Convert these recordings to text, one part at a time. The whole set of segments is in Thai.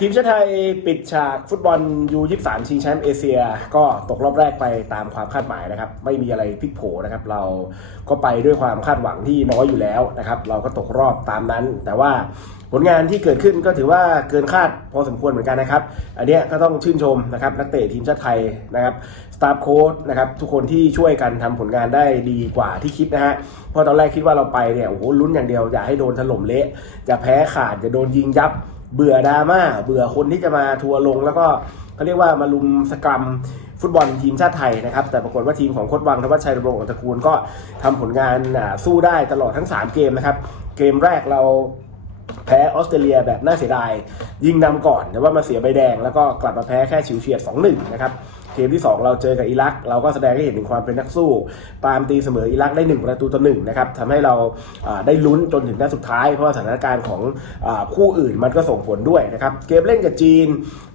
ทีมชาติไทยปิดฉากฟุตบอลยู23ชิงแชมป์เอเชีย ก็ตกรอบแรกไปตามความคาดหมายนะครับ ไม่มีอะไรพลิกโผนะครับ เราก็ไปด้วยความคาดหวังที่น้อยอยู่แล้วนะครับ เราก็ตกรอบตามนั้น แต่ว่าผลงานที่เกิดขึ้นก็ถือว่าเกินคาดพอสมควรเหมือนกันนะครับ อันเนี้ยก็ต้องชื่นชมนะครับนักเตะทีมชาติไทยนะครับสตาฟโค้ชนะครับทุกคนที่ช่วยกันทำผลงานได้ดีกว่าที่คิดนะฮะเพราะตอนแรกคิดว่าเราไปเนี่ยโอ้โหลุ้นอย่างเดียว อย่าให้โดนถล่มเละจะแพ้ขาดจะโดนยิงยับ เบื่อดราม่าเบื่อคนที่จะมาทัวร์ลง แล้วก็เขาเรียกว่ามาลุมสกรัมฟุตบอลทีมชาติไทยนะครับ แต่ปรากฏว่าทีมของโค้ชวังทวัชชัยดำรงอัตระกูลก็ทำผลงานสู้ได้ตลอดทั้ง 3 เกมนะครับ เกมแรกเราแพ้ออสเตรเลียแบบน่าเสียดาย ยิงนำก่อนแต่ว่ามาเสียใบแดง แล้วก็กลับมาแพ้แค่ฉิวเฉียด 2-1 นะครับ เกมที่ 2 เราเจอกับอิรัก เราก็แสดงให้เห็นถึงความเป็นนักสู้ตามตีเสมออิรักได้ 1 ประตูต่อหนึ่งนะครับทำให้เราได้ลุ้นจนถึงนัดสุดท้าย เพราะสถานการณ์ของอคู่อื่นมันก็ส่งผลด้วยนะครับเกมเล่นกับจีน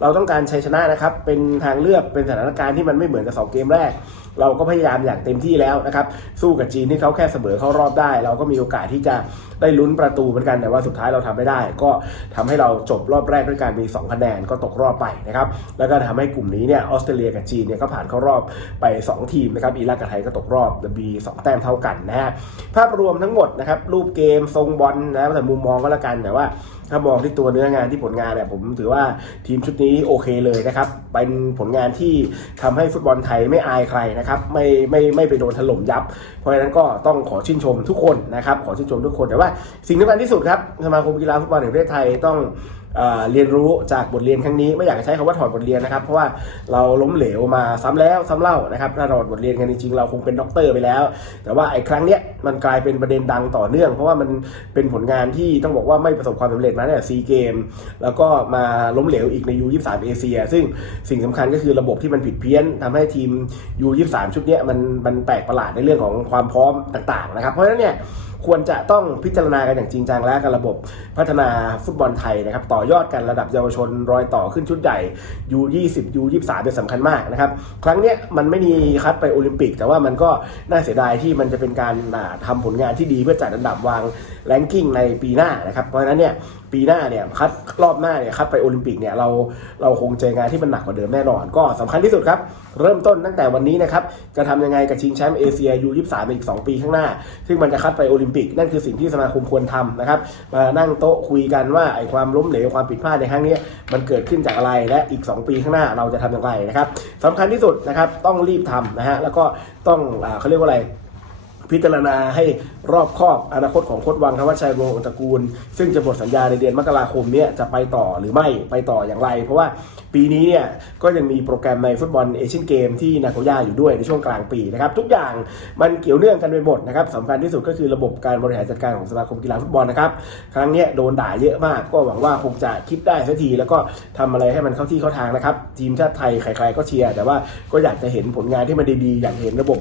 เราต้องการชัยชนะนะครับเป็นทางเลือกเป็นสถานการณ์ที่มันไม่เหมือนกับสองเกมแรกเราก็พยายามอย่างเต็มที่แล้วนะครับ สู้กับจีนที่เขาแค่เสมอเข้ารอบได้ เราก็มีโอกาสที่จะได้ลุ้นประตูเหมือนกันแต่ว่าสุดท้ายเราทำไม่ได้ ก็ทำให้เราจบรอบแรกด้วยการมี 2 คะแนนก็ตกรอบไปนะครับแล้วก็ทำให้กลุ่มนี้เนี่ยออสเตรเลียกับจีนเนี่ยก็ผ่านเข้ารอบไป 2 ทีมนะครับอิรักกับไทยก็ตกรอบมี2แต้มเท่ากันนะฮะภาพรวมทั้งหมดนะครับรูปเกมทรงบอลนะแต่มุมมองก็แล้วกันแต่ว่าถ้ามองที่ตัวเนื้องานที่ผลงานเนี่ยผมถือว่าทีมชุดนี้โอเคเลยนะครับ เป็นผลงานที่ทำให้ฟุตบอลไทยไม่อายใครนะครับ ไม่ไม่ไม่ไปโดนถล่มยับ เพราะฉะนั้นก็ต้องขอชื่นชมทุกคนนะครับ ขอชื่นชมทุกคนแต่ว่าสิ่งที่สำคัญที่สุดครับสมาคมกีฬาฟุตบอลแห่งประเทศไทยต้อง เรียนรู้จากบทเรียนครั้งนี้ไม่อยากจะใช้คำว่าถอดบทเรียนนะครับ เพราะว่าเราล้มเหลวมาซ้ำแล้วซ้ำเล่านะครับถ้าถอดบทเรียนกันจริงๆเราคงเป็นด็อกเตอร์ไปแล้ว แต่ว่าไอ้ครั้งเนี้ยมันกลายเป็นประเด็นดังต่อเนื่อง เพราะว่ามันเป็นผลงานที่ต้องบอกว่าไม่ประสบความสำเร็จมาตั้งแต่ซีเกมแล้วก็มาล้มเหลวอีกในยู23เอเชียซึ่งสิ่งสำคัญก็คือระบบที่มันผิดเพี้ยนทำให้ทีมยู23ชุดเนี้ยมันมันแปลกประหลาดในเรื่องของความพร้อมต่างๆนะครับ เพราะฉะนั้นเนี่ย ควรจะต้องพิจารณากันอย่างจริงจังและกับระบบพัฒนาฟุตบอลไทยนะครับต่อยอดกันระดับเยาวชนรอยต่อขึ้นชุดใหญ่ U20 U23 เป็นสำคัญมากนะครับครั้งนี้มันไม่มีคัดไปโอลิมปิก แต่ว่ามันก็น่าเสียดายที่มันจะเป็นการาทำผลงานที่ดีเพื่อจัดอันดับวางแรงกิ้งในปีหน้านะครับเพราะฉะนั้นเนี่ยปีหน้าเนี่ยคัดรอบหน้าเนี่ยคัดไปโอลิมปิกเนี่ยเราเราคงเจองานที่มันหนักกว่าเดิมแน่นอน ก็สำคัญที่สุดครับ เริ่มต้นตั้งแต่วันนี้นะครับจะทำยังไงกับชิงแชมป์เอเชีย U23 ในอีก 2 ปีข้างหน้า ซึ่งมันจะคัดไปโอลิมปิก นั่นคือสิ่งที่สมาคมควรทำนะครับ มานั่งโต๊ะคุยกันว่าไอ้ความล้มเหลวความผิดพลาดในครั้งนี้มันเกิดขึ้นจากอะไรและอีก 2 ปีข้างหน้าเราจะทำอย่างไรนะครับสำคัญที่สุดนะครับต้องรีบทำนะฮะแล้วก็ต้องอเขาเรียกว่าอะไร พิจารณาให้รอบคอบอนาคตของโค้ชวังทวัชชัยวงศ์ตระกูล ซึ่งจะหมดสัญญาในเดือนมกราคมเนี้จะไปต่อหรือไม่ไปต่ออย่างไร เพราะว่าปีนี้เนี่ยก็ยังมีโปรแกรมในฟุตบอลเอเชียนเกมที่นาโกย่าอยู่ด้วยในช่วงกลางปีนะครับทุกอย่างมันเกี่ยวเนื่องกันไปหมดนะครับสำคัญที่สุดก็คือระบบการบริหารจัดการของสมาคมกีฬาฟุตบอลนะครับครั้งนี้โดนด่าเยอะมาก ก็หวังว่าคงจะคิดได้สักที แล้วก็ทำอะไรให้มันเข้าที่เข้าทางนะครับทีมชาติไทยใครๆก็เชียร์แต่ว่าก็อยากจะเห็นผลงานที่มันดีๆอยากเห็นระบบ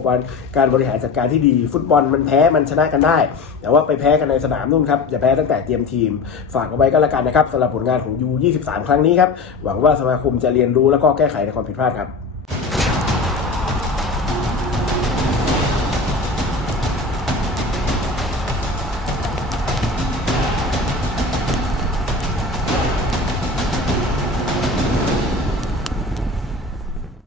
การบริหารจัดการที่ดีฟุตบอลมันแพ้มันชนะกันได้ แต่ว่าไปแพ้กันในสนามนู่นครับอย่าแพ้ตั้งแต่เตรียมทีม ฝากเอาไว้ก็แล้วกันนะครับสำหรับผลงานของ U23 ครั้งนี้ครับหวังว่าสมาคมจะเรียนรู้แล้วก็แก้ไขในความผิดพลาดครับ